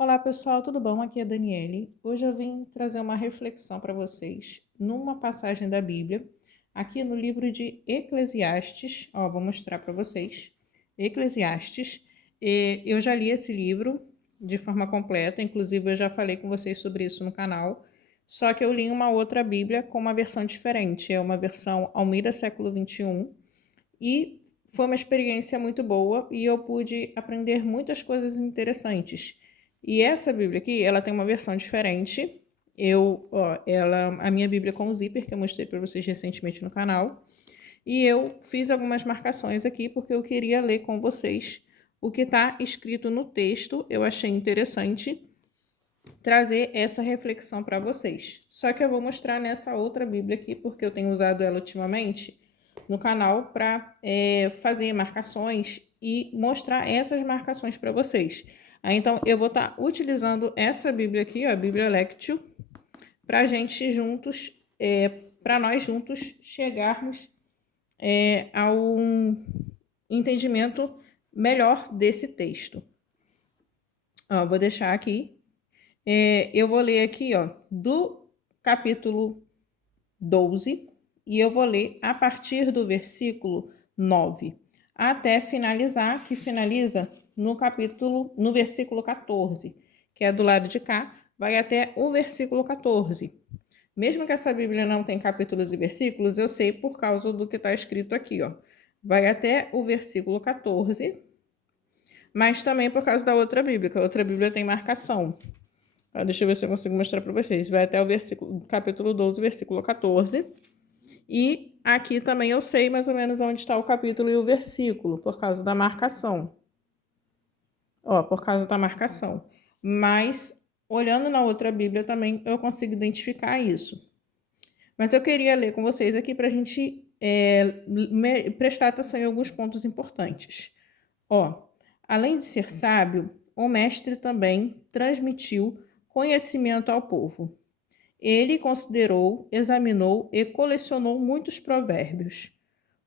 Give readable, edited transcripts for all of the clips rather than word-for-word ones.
Olá pessoal, tudo bom? Aqui é a Daniele. Hoje eu vim trazer uma reflexão para vocês numa passagem da Bíblia, aqui no livro de Eclesiastes. Ó, vou mostrar para vocês. Eclesiastes. Eu já li esse livro de forma completa, inclusive eu já falei com vocês sobre isso no canal. Só que eu li uma outra Bíblia com uma versão diferente. É uma versão Almeida século 21 e foi uma experiência muito boa e eu pude aprender muitas coisas interessantes. E essa Bíblia aqui, ela tem uma versão diferente. A minha Bíblia com o zíper que eu mostrei para vocês recentemente no canal. E eu fiz algumas marcações aqui porque eu queria ler com vocês o que está escrito no texto. Eu achei interessante trazer essa reflexão para vocês. Só que eu vou mostrar nessa outra Bíblia aqui porque eu tenho usado ela ultimamente no canal para fazer marcações e mostrar essas marcações para vocês. Então, eu vou estar utilizando essa Bíblia aqui, ó, a Bíblia Lectio, para a gente juntos, para nós juntos chegarmos a um entendimento melhor desse texto. Ó, vou deixar aqui. Eu vou ler aqui, ó, do capítulo 12, e eu vou ler a partir do versículo 9 até finalizar, que finaliza no versículo 14, que é do lado de cá, vai até o versículo 14. Mesmo que essa Bíblia não tenha capítulos e versículos, eu sei por causa do que está escrito aqui, ó. Vai até o versículo 14, mas também por causa da outra Bíblia, que a outra Bíblia tem marcação. Deixa eu ver se eu consigo mostrar para vocês. Vai até o capítulo 12, versículo 14. E aqui também eu sei mais ou menos onde está o capítulo e o versículo, por causa da marcação. Ó, por causa da marcação. Mas, olhando na outra Bíblia também, eu consigo identificar isso. Mas eu queria ler com vocês aqui para a gente prestar atenção em alguns pontos importantes. Ó, além de ser sábio, o mestre também transmitiu conhecimento ao povo. Ele considerou, examinou e colecionou muitos provérbios.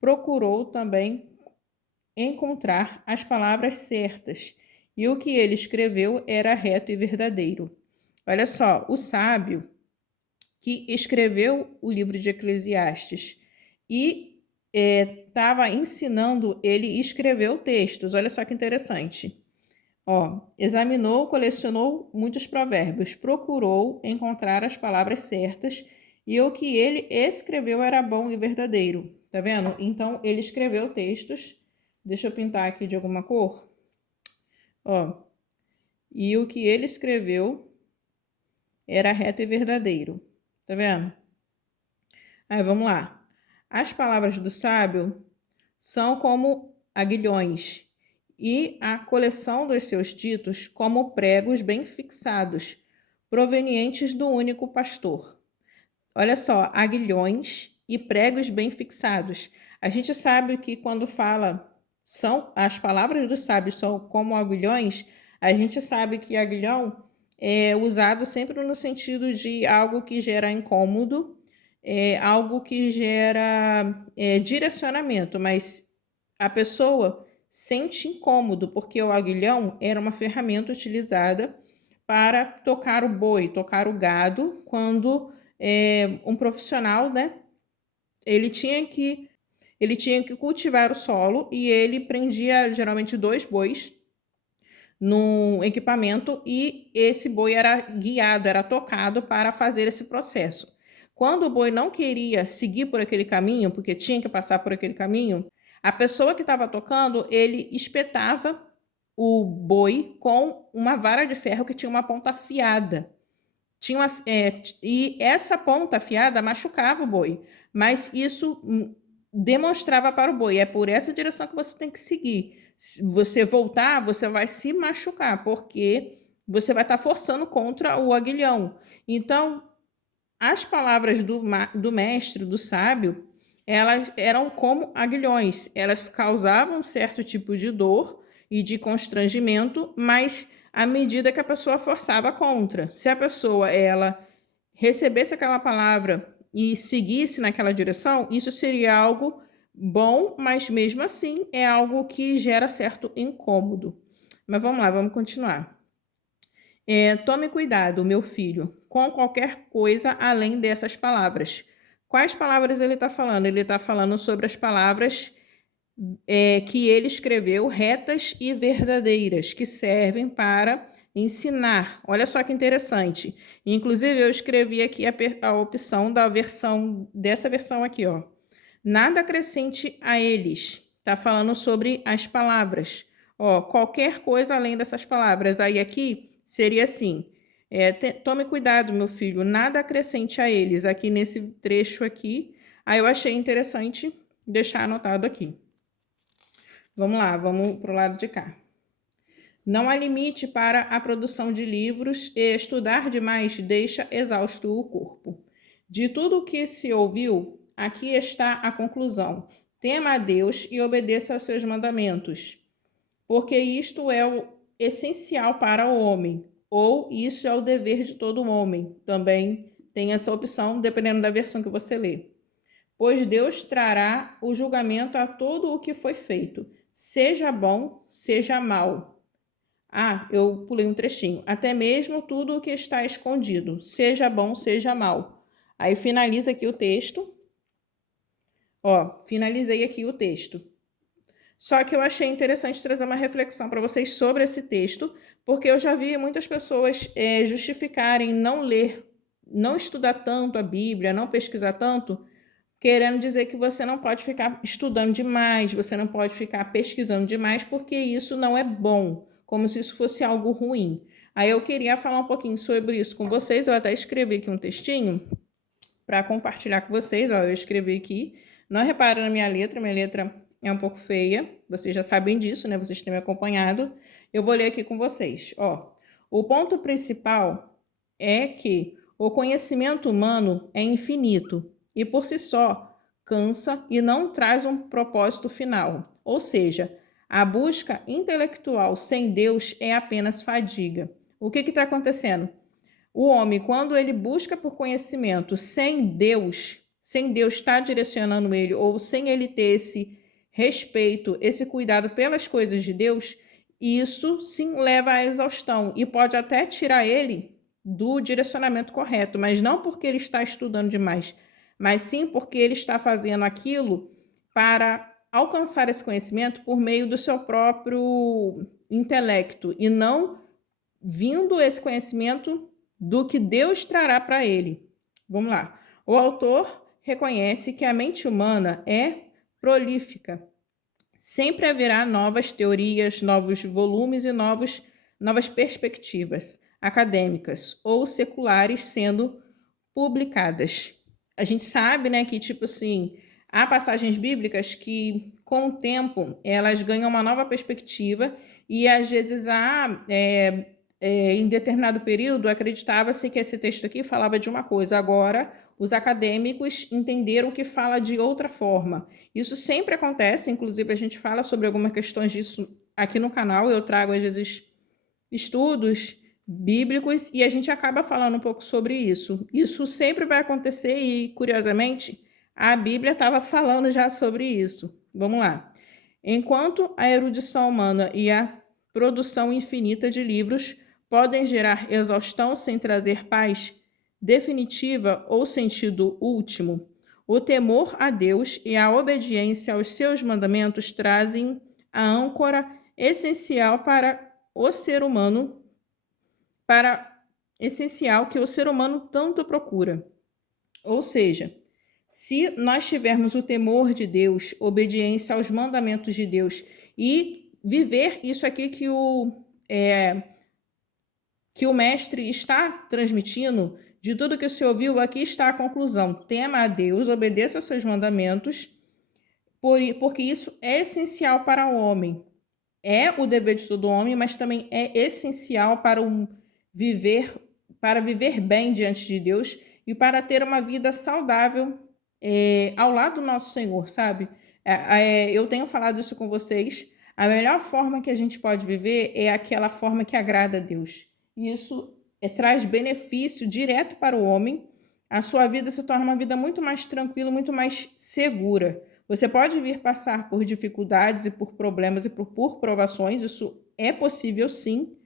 Procurou também encontrar as palavras certas, e o que ele escreveu era reto e verdadeiro. Olha só, o sábio que escreveu o livro de Eclesiastes e estava ensinando, ele escreveu textos. Olha só que interessante. Ó, examinou, colecionou muitos provérbios, procurou encontrar as palavras certas e o que ele escreveu era bom e verdadeiro. Tá vendo? Então, ele escreveu textos. Deixa eu pintar aqui de alguma cor. Ó, e o que ele escreveu era reto e verdadeiro. Tá vendo? Aí, vamos lá. As palavras do sábio são como aguilhões e a coleção dos seus ditos como pregos bem fixados, provenientes do único pastor. Olha só, aguilhões e pregos bem fixados. A gente sabe que quando fala são as palavras dos sábios são como aguilhões, a gente sabe que aguilhão é usado sempre no sentido de algo que gera incômodo, algo que gera direcionamento, mas a pessoa sente incômodo, porque o aguilhão era uma ferramenta utilizada para tocar o boi, tocar o gado, quando um profissional, né, ele tinha que ele tinha que cultivar o solo e ele prendia geralmente dois bois no equipamento e esse boi era guiado, era tocado para fazer esse processo. Quando o boi não queria seguir por aquele caminho, porque tinha que passar por aquele caminho, a pessoa que estava tocando, ele espetava o boi com uma vara de ferro que tinha uma ponta afiada. E essa ponta afiada machucava o boi, mas isso demonstrava para o boi, é por essa direção que você tem que seguir. Se você voltar, você vai se machucar, porque você vai estar forçando contra o aguilhão. Então, as palavras do mestre, do sábio, elas eram como aguilhões, elas causavam certo tipo de dor e de constrangimento, mas à medida que a pessoa forçava contra. Se a pessoa ela recebesse aquela palavra e seguisse naquela direção, isso seria algo bom, mas mesmo assim é algo que gera certo incômodo. Mas vamos lá, vamos continuar. Tome cuidado, meu filho, com qualquer coisa além dessas palavras. Quais palavras ele está falando? Ele está falando sobre as palavras que ele escreveu, retas e verdadeiras, que servem para ensinar. Olha só que interessante. Inclusive, eu escrevi aqui a opção dessa versão aqui, ó. Nada acrescente a eles. Está falando sobre as palavras. Ó, qualquer coisa além dessas palavras. Aí aqui seria assim. Tome cuidado, meu filho, nada acrescente a eles. Aqui nesse trecho aqui. Aí eu achei interessante deixar anotado aqui. Vamos lá, vamos para o lado de cá. Não há limite para a produção de livros e estudar demais deixa exausto o corpo. De tudo o que se ouviu, aqui está a conclusão. Tema a Deus e obedeça aos seus mandamentos, porque isto é o essencial para o homem, ou isso é o dever de todo homem. Também tem essa opção, dependendo da versão que você lê. Pois Deus trará o julgamento a todo o que foi feito, seja bom, seja mal. Ah, eu pulei um trechinho. Até mesmo tudo o que está escondido, seja bom, seja mal. Aí finaliza aqui o texto. Ó, finalizei aqui o texto. Só que eu achei interessante trazer uma reflexão para vocês sobre esse texto, porque eu já vi muitas pessoas justificarem não ler, não estudar tanto a Bíblia, não pesquisar tanto, querendo dizer que você não pode ficar estudando demais, você não pode ficar pesquisando demais, porque isso não é bom, como se isso fosse algo ruim. Aí eu queria falar um pouquinho sobre isso com vocês, eu até escrevi aqui um textinho para compartilhar com vocês, ó, eu escrevi aqui. Não repara na minha letra é um pouco feia, vocês já sabem disso, né? Vocês têm me acompanhado. Eu vou ler aqui com vocês, ó. O ponto principal é que o conhecimento humano é infinito e por si só cansa e não traz um propósito final. Ou seja, a busca intelectual sem Deus é apenas fadiga. O que está acontecendo? O homem, quando ele busca por conhecimento sem Deus estar direcionando ele, ou sem ele ter esse respeito, esse cuidado pelas coisas de Deus, isso sim leva à exaustão e pode até tirar ele do direcionamento correto, mas não porque ele está estudando demais, mas sim porque ele está fazendo aquilo para alcançar esse conhecimento por meio do seu próprio intelecto e não vindo esse conhecimento do que Deus trará para ele. Vamos lá. O autor reconhece que a mente humana é prolífica. Sempre haverá novas teorias, novos volumes e novas perspectivas acadêmicas ou seculares sendo publicadas. A gente sabe, né, que tipo assim, há passagens bíblicas que com o tempo elas ganham uma nova perspectiva e às vezes em determinado período acreditava-se que esse texto aqui falava de uma coisa, agora os acadêmicos entenderam que fala de outra forma. Isso sempre acontece, inclusive a gente fala sobre algumas questões disso aqui no canal, eu trago às vezes estudos bíblicos e a gente acaba falando um pouco sobre isso. Isso sempre vai acontecer e, curiosamente, a Bíblia estava falando já sobre isso. Vamos lá. Enquanto a erudição humana e a produção infinita de livros podem gerar exaustão sem trazer paz definitiva ou sentido último, o temor a Deus e a obediência aos seus mandamentos trazem a âncora essencial que o ser humano tanto procura. Ou seja, se nós tivermos o temor de Deus, obediência aos mandamentos de Deus e viver isso aqui que o mestre está transmitindo, de tudo que você ouviu, aqui está a conclusão. Tema a Deus, obedeça aos seus mandamentos, porque isso é essencial para o homem. É o dever de todo homem, mas também é essencial para viver bem diante de Deus e para ter uma vida saudável ao lado do nosso Senhor, sabe? Eu tenho falado isso com vocês. A melhor forma que a gente pode viver é aquela forma que agrada a Deus. E isso traz benefício direto para o homem. A sua vida se torna uma vida muito mais tranquila, muito mais segura. Você pode vir passar por dificuldades e por problemas e por provações, isso é possível sim,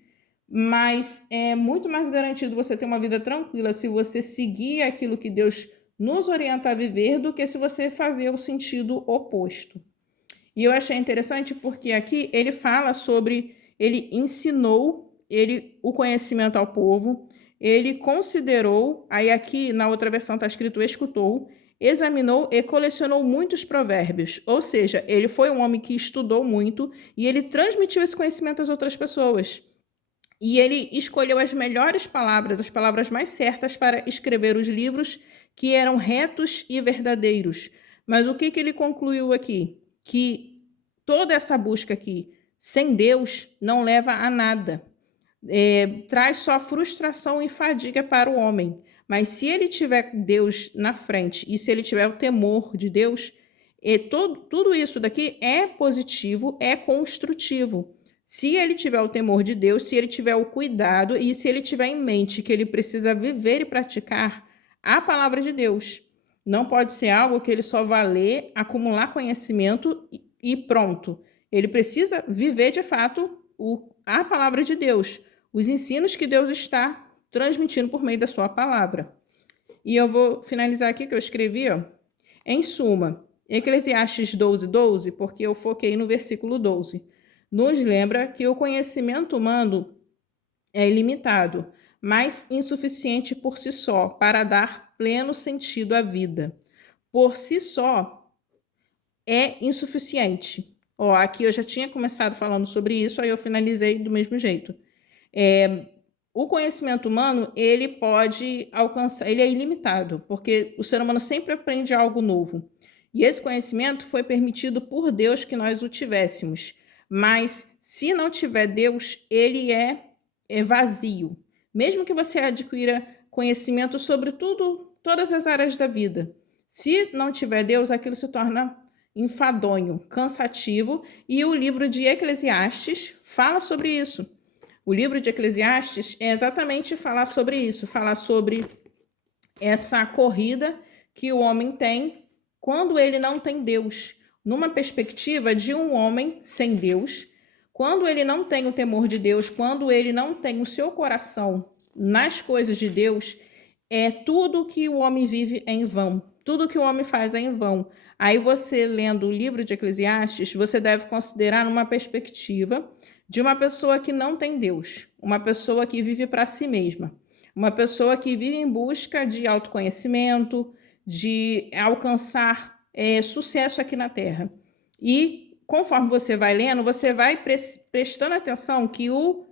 mas é muito mais garantido você ter uma vida tranquila se você seguir aquilo que Deus nos orienta a viver do que se você fazer o sentido oposto. E eu achei interessante porque aqui ele fala sobre, ele ensinou o conhecimento ao povo, ele considerou, aí aqui na outra versão está escrito escutou, examinou e colecionou muitos provérbios. Ou seja, ele foi um homem que estudou muito e ele transmitiu esse conhecimento às outras pessoas. E ele escolheu as melhores palavras, as palavras mais certas para escrever os livros que eram retos e verdadeiros. Mas o que ele concluiu aqui? Que toda essa busca aqui, sem Deus, não leva a nada. Traz só frustração e fadiga para o homem. Mas se ele tiver Deus na frente e se ele tiver o temor de Deus, tudo isso daqui é positivo, é construtivo. Se ele tiver o temor de Deus, se ele tiver o cuidado e se ele tiver em mente que ele precisa viver e praticar a palavra de Deus. Não pode ser algo que ele só vá ler, acumular conhecimento e pronto. Ele precisa viver de fato a palavra de Deus, os ensinos que Deus está transmitindo por meio da sua palavra. E eu vou finalizar aqui que eu escrevi, ó. Em suma, Eclesiastes 12:12, porque eu foquei no versículo 12, nos lembra que o conhecimento humano é ilimitado, mas insuficiente por si só para dar pleno sentido à vida. Por si só, é insuficiente. Ó, aqui eu já tinha começado falando sobre isso, aí eu finalizei do mesmo jeito. O conhecimento humano, ele pode alcançar, ele é ilimitado, porque o ser humano sempre aprende algo novo. E esse conhecimento foi permitido por Deus que nós o tivéssemos. Mas se não tiver Deus, ele é vazio. Mesmo que você adquira conhecimento sobre tudo, todas as áreas da vida, se não tiver Deus, aquilo se torna enfadonho, cansativo, e o livro de Eclesiastes fala sobre isso. O livro de Eclesiastes é exatamente falar sobre isso, falar sobre essa corrida que o homem tem quando ele não tem Deus, numa perspectiva de um homem sem Deus, quando ele não tem o temor de Deus, quando ele não tem o seu coração nas coisas de Deus, tudo que o homem vive é em vão, tudo que o homem faz é em vão. Aí você, lendo o livro de Eclesiastes, você deve considerar numa perspectiva de uma pessoa que não tem Deus, uma pessoa que vive para si mesma, uma pessoa que vive em busca de autoconhecimento, de alcançar sucesso aqui na Terra. E conforme você vai lendo, você vai prestando atenção que o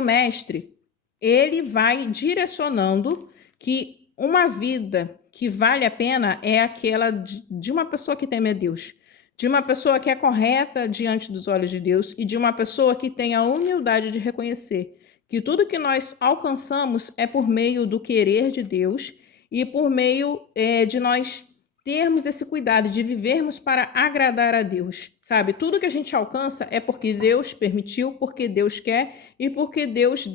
mestre, ele vai direcionando que uma vida que vale a pena é aquela de uma pessoa que teme a Deus, de uma pessoa que é correta diante dos olhos de Deus e de uma pessoa que tem a humildade de reconhecer que tudo que nós alcançamos é por meio do querer de Deus e por meio de nós termos esse cuidado de vivermos para agradar a Deus, sabe? Tudo que a gente alcança é porque Deus permitiu, porque Deus quer e porque Deus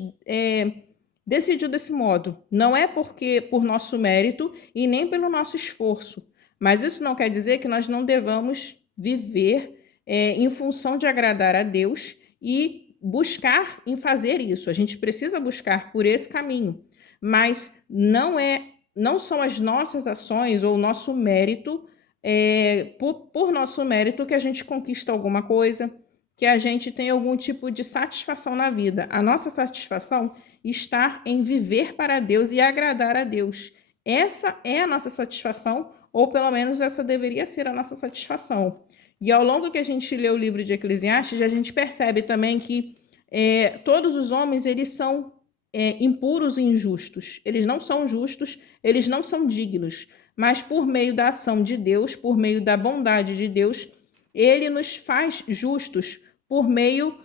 decidiu desse modo. Não é porque por nosso mérito e nem pelo nosso esforço. Mas isso não quer dizer que nós não devamos viver em função de agradar a Deus e buscar em fazer isso. A gente precisa buscar por esse caminho, mas não são as nossas ações ou o nosso mérito, por nosso mérito que a gente conquista alguma coisa, que a gente tem algum tipo de satisfação na vida. A nossa satisfação está em viver para Deus e agradar a Deus. Essa é a nossa satisfação, ou pelo menos essa deveria ser a nossa satisfação. E ao longo que a gente lê o livro de Eclesiastes, a gente percebe também que todos os homens, eles são impuros e injustos. Eles não são justos, eles não são dignos. Mas por meio da ação de Deus, por meio da bondade de Deus, ele nos faz justos por meio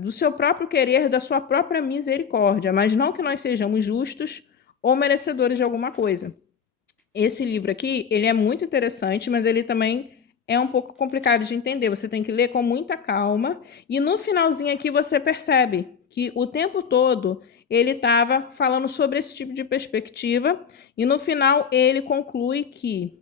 do seu próprio querer, da sua própria misericórdia, mas não que nós sejamos justos ou merecedores de alguma coisa. Esse livro aqui, ele é muito interessante, mas ele também é um pouco complicado de entender. Você tem que ler com muita calma e no finalzinho aqui você percebe que o tempo todo ele estava falando sobre esse tipo de perspectiva e no final ele conclui que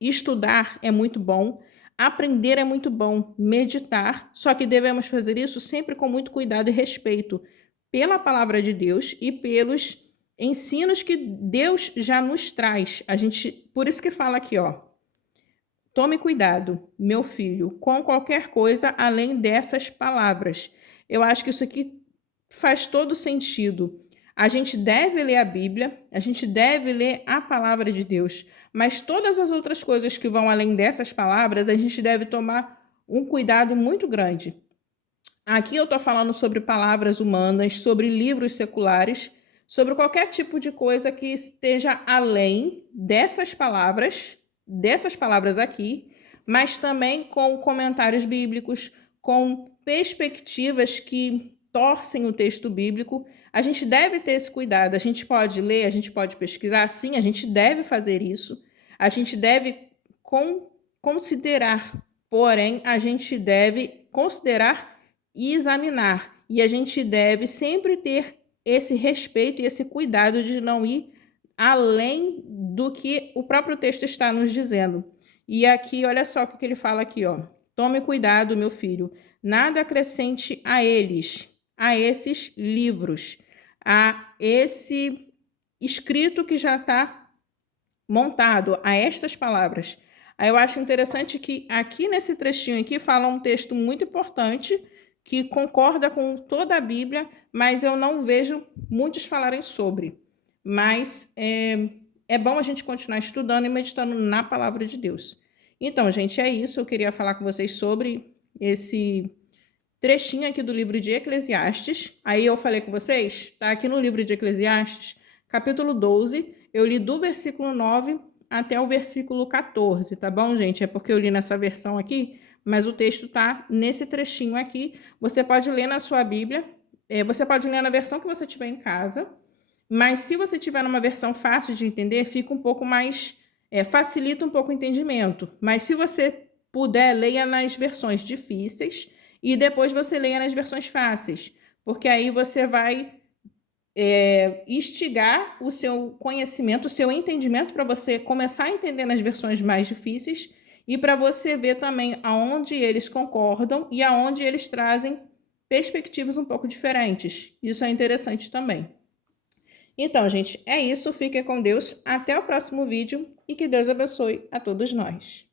estudar é muito bom, Aprender é muito bom, meditar, só que devemos fazer isso sempre com muito cuidado e respeito pela palavra de Deus e pelos ensinos que Deus já nos traz. Por isso que fala aqui, ó, tome cuidado, meu filho, com qualquer coisa além dessas palavras. Eu acho que isso aqui faz todo sentido. A gente deve ler a Bíblia, a gente deve ler a palavra de Deus, mas todas as outras coisas que vão além dessas palavras, a gente deve tomar um cuidado muito grande. Aqui eu estou falando sobre palavras humanas, sobre livros seculares, sobre qualquer tipo de coisa que esteja além dessas palavras aqui, mas também com comentários bíblicos, com perspectivas que torcem o texto bíblico. A gente deve ter esse cuidado. A gente pode ler, a gente pode pesquisar, sim, a gente deve fazer isso. A gente deve considerar, porém, a gente deve considerar e examinar. E a gente deve sempre ter esse respeito e esse cuidado de não ir além do que o próprio texto está nos dizendo. E aqui, olha só o que ele fala aqui, ó. Tome cuidado, meu filho, nada acrescente a eles, a esses livros, a esse escrito que já está montado, a estas palavras. Aí eu acho interessante que aqui nesse trechinho aqui fala um texto muito importante que concorda com toda a Bíblia, mas eu não vejo muitos falarem sobre. Mas é bom a gente continuar estudando e meditando na palavra de Deus. Então, gente, é isso. Eu queria falar com vocês sobre esse trechinho aqui do livro de Eclesiastes. Aí eu falei com vocês, tá aqui no livro de Eclesiastes, capítulo 12, eu li do versículo 9 até o versículo 14, tá bom, gente? É porque eu li nessa versão aqui, mas o texto tá nesse trechinho aqui. Você pode ler na sua Bíblia, você pode ler na versão que você tiver em casa, mas se você tiver numa versão fácil de entender, fica um pouco mais, facilita um pouco o entendimento. Mas se você puder, leia nas versões difíceis e depois você leia nas versões fáceis, porque aí você vai instigar o seu conhecimento, o seu entendimento para você começar a entender nas versões mais difíceis e para você ver também aonde eles concordam e aonde eles trazem perspectivas um pouco diferentes. Isso é interessante também. Então, gente, é isso. Fiquem com Deus. Até o próximo vídeo e que Deus abençoe a todos nós.